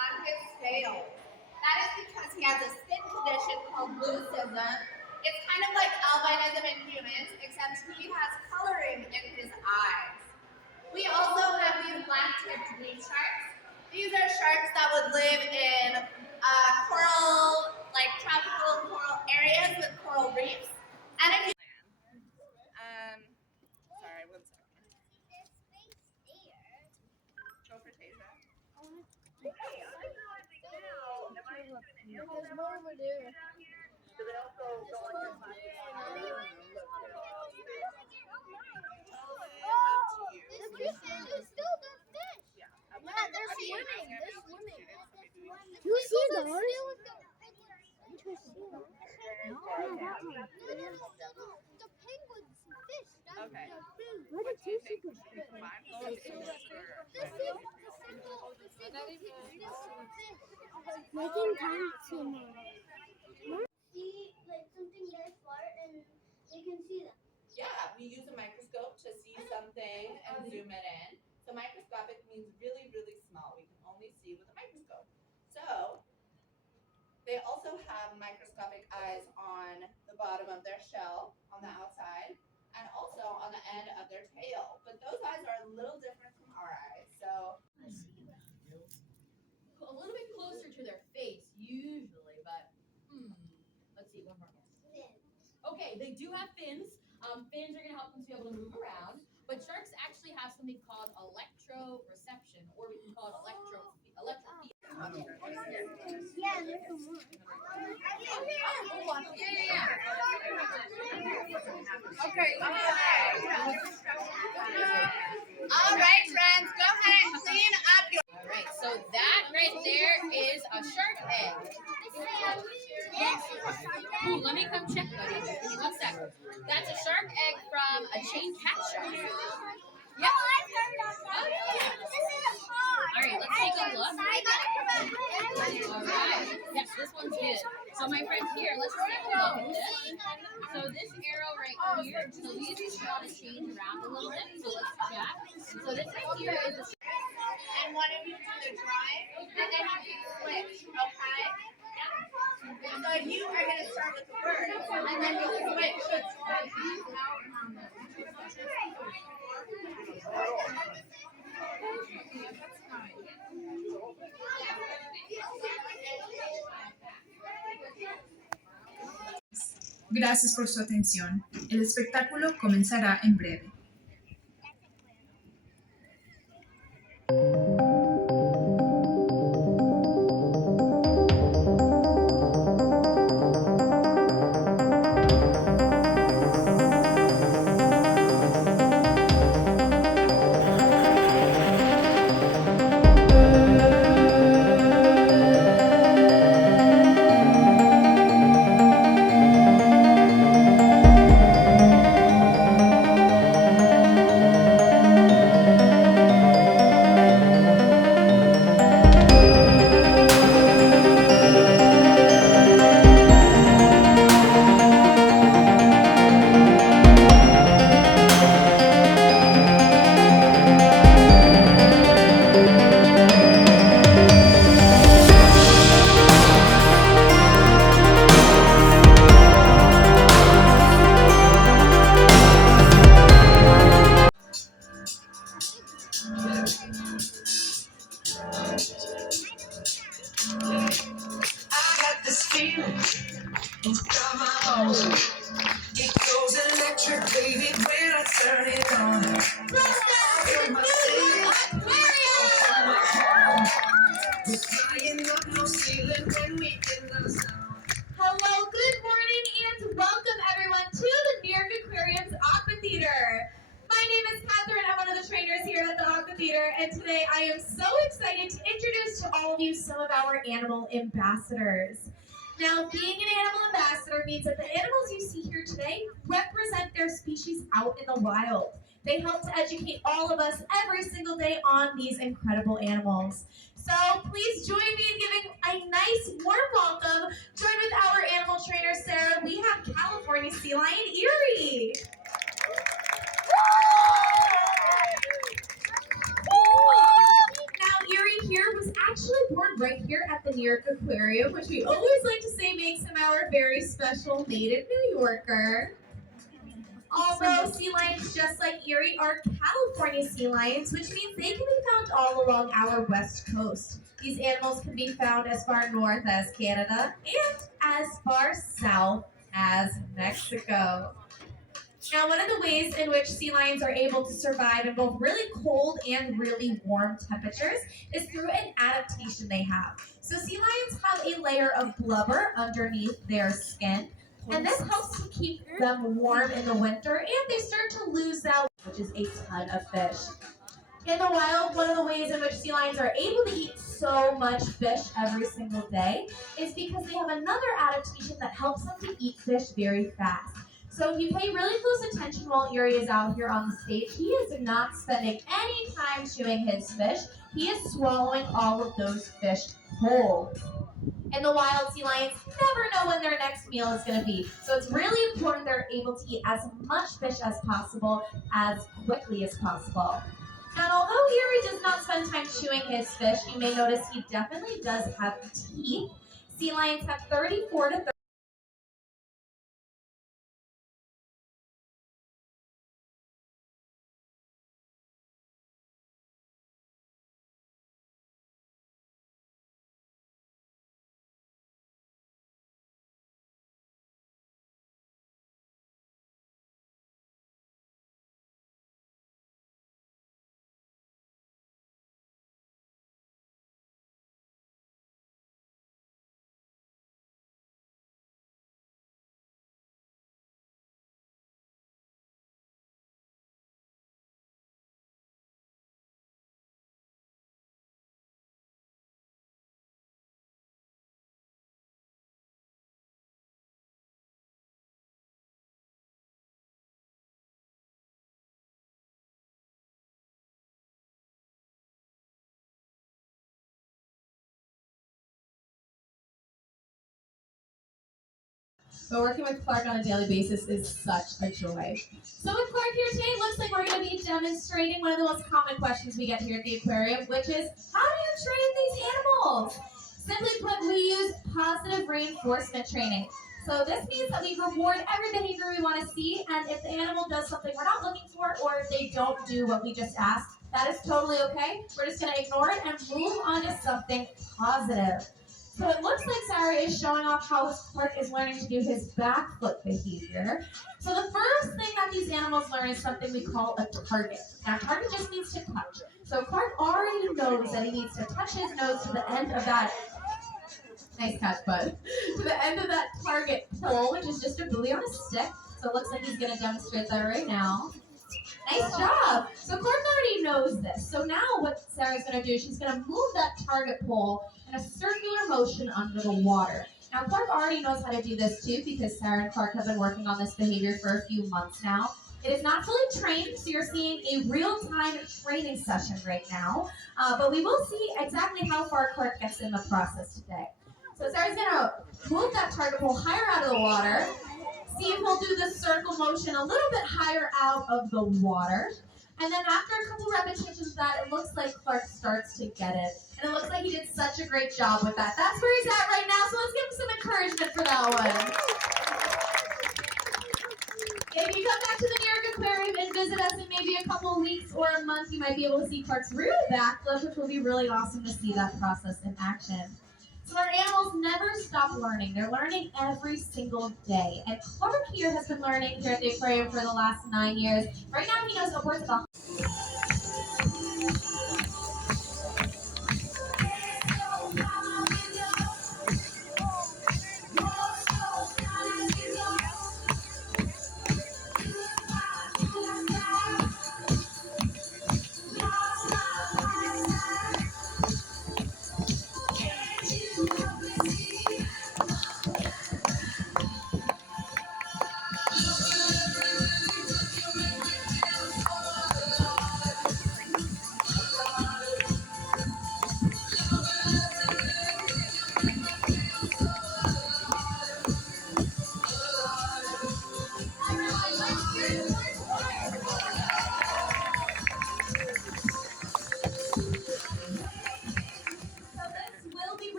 on his tail. That is because he has a skin condition called leucism. It's kind of like albinism in humans, except he has coloring in his eyes. We also have these black-tipped reef sharks. These are sharks that would live in coral, like tropical coral areas with coral reefs. And if you sorry, 1 second. Go for Tasia. There's more over there. You see those? The penguins fish. Okay. Where did Casey go? Making time tomorrow. See, like something very far, and you can see them. Yeah, we use a microscope to see something and zoom it in. So microscopic means really, really small. We can only see with a microscope. So they also have microscopic eyes on the bottom of their shell, on the outside, and also on the end of their tail. But those eyes are a little different from our eyes. So a little bit closer to their face usually, but let's see, one more guess. Okay, they do have fins. Fins are going to help them to be able to move around, but sharks actually have something called electroreception, or we can call it electrophy. Yeah, there's some more. Yeah. okay. All right, friends, go ahead and clean up your. All right, so that right there is a shark egg. Ooh, let me come check, buddy. Give me 1 second. That's a shark egg from a chain cat shark. Yep. Oh, yeah. All right, let's take a look. All right. Yes, this one's good. So my friends here, let's take a look at this. So this arrow right here, so these just want to change around a little bit. So let's check. So this right here is a And one of you do the drive, and then you do switch, okay? So you are going to start with the word, and then you switch to these out on the. Gracias por su atención. El espectáculo comenzará en breve. It goes electric, baby, when I turn it on. We're flying up no ceiling when we in the zone. Hello, good morning, and welcome everyone to the York Aquarium's Aqua Theater. My name is Catherine. I'm one of the trainers here at the Aqua Theater, and today I am so excited to introduce to all of you some of our animal ambassadors. Now, being an animal ambassador means that the animals you see here today represent their species out in the wild. They help to educate all of us every single day on these incredible animals. So please join me in giving a nice warm welcome. Join with our animal trainer, Sarah. We have California Sea Lion Erie. Now, Erie, here was actually born right here at the New York Aquarium, which we always like to say makes him our very special native New Yorker. Although sea lions, just like Erie, are California sea lions, which means they can be found all along our west coast. These animals can be found as far north as Canada and as far south as Mexico. Now, one of the ways in which sea lions are able to survive in both really cold and really warm temperatures is through an adaptation they have. So sea lions have a layer of blubber underneath their skin, and this helps to keep them warm in the winter, and they start to lose out, which is a ton of fish. In the wild, one of the ways in which sea lions are able to eat so much fish every single day is because they have another adaptation that helps them to eat fish very fast. So if you pay really close attention while Erie is out here on the stage, he is not spending any time chewing his fish. He is swallowing all of those fish whole. In the wild, sea lions never know when their next meal is going to be. So it's really important they're able to eat as much fish as possible, as quickly as possible. And although Erie does not spend time chewing his fish, you may notice he definitely does have teeth. Sea lions have 34 to 30. But working with Clark on a daily basis is such a joy. So with Clark here today, it looks like we're going to be demonstrating one of the most common questions we get here at the aquarium, which is, how do you train these animals? Simply put, we use positive reinforcement training. So this means that we reward every behavior we want to see, and if the animal does something we're not looking for, or if they don't do what we just asked, that is totally okay. We're just going to ignore it and move on to something positive. So it looks like Sarah is showing off how Clark is learning to do his back foot behavior. So the first thing that these animals learn is something we call a target. Now, target just means to touch. So Clark already knows that he needs to touch his nose to the end of that, nice catch, bud, to the end of that target pole, which is just a buoy on a stick. So it looks like he's going to demonstrate that right now. Nice job. So Clark already knows this. So now what Sarah's going to do is she's going to move that target pole in a circular motion under the water. Now Clark already knows how to do this too because Sarah and Clark have been working on this behavior for a few months now. It is not fully trained, so you're seeing a real-time training session right now. But we will see exactly how far Clark gets in the process today. So Sarah's going to move that target pole higher out of the water. See if he'll do the circle motion a little bit higher out of the water. And then after a couple repetitions of that, it looks like Clark starts to get it. And it looks like he did such a great job with that. That's where he's at right now, so let's give him some encouragement for that one. If you come back to the New York Aquarium and visit us in maybe a couple of weeks or a month, you might be able to see Clark's real backflip, which will be really awesome to see that process in action. So our animals never stop learning. They're learning every single day. And Clark here has been learning here at the aquarium for the last 9 years. Right now he knows upwards of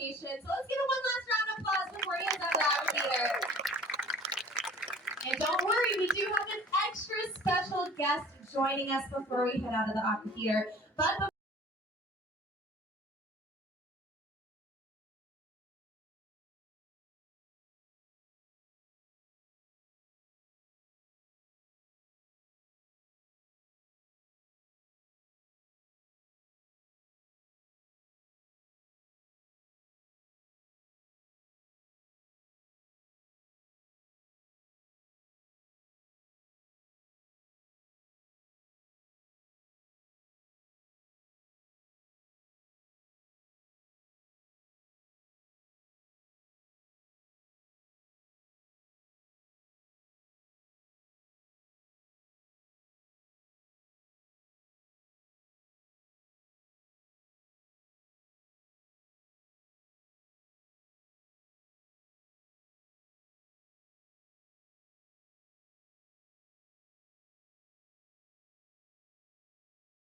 presentation. So let's give him one last round of applause before he heads out of the aqua theater. And don't worry, we do have an extra special guest joining us before we head out of the aqua theater. But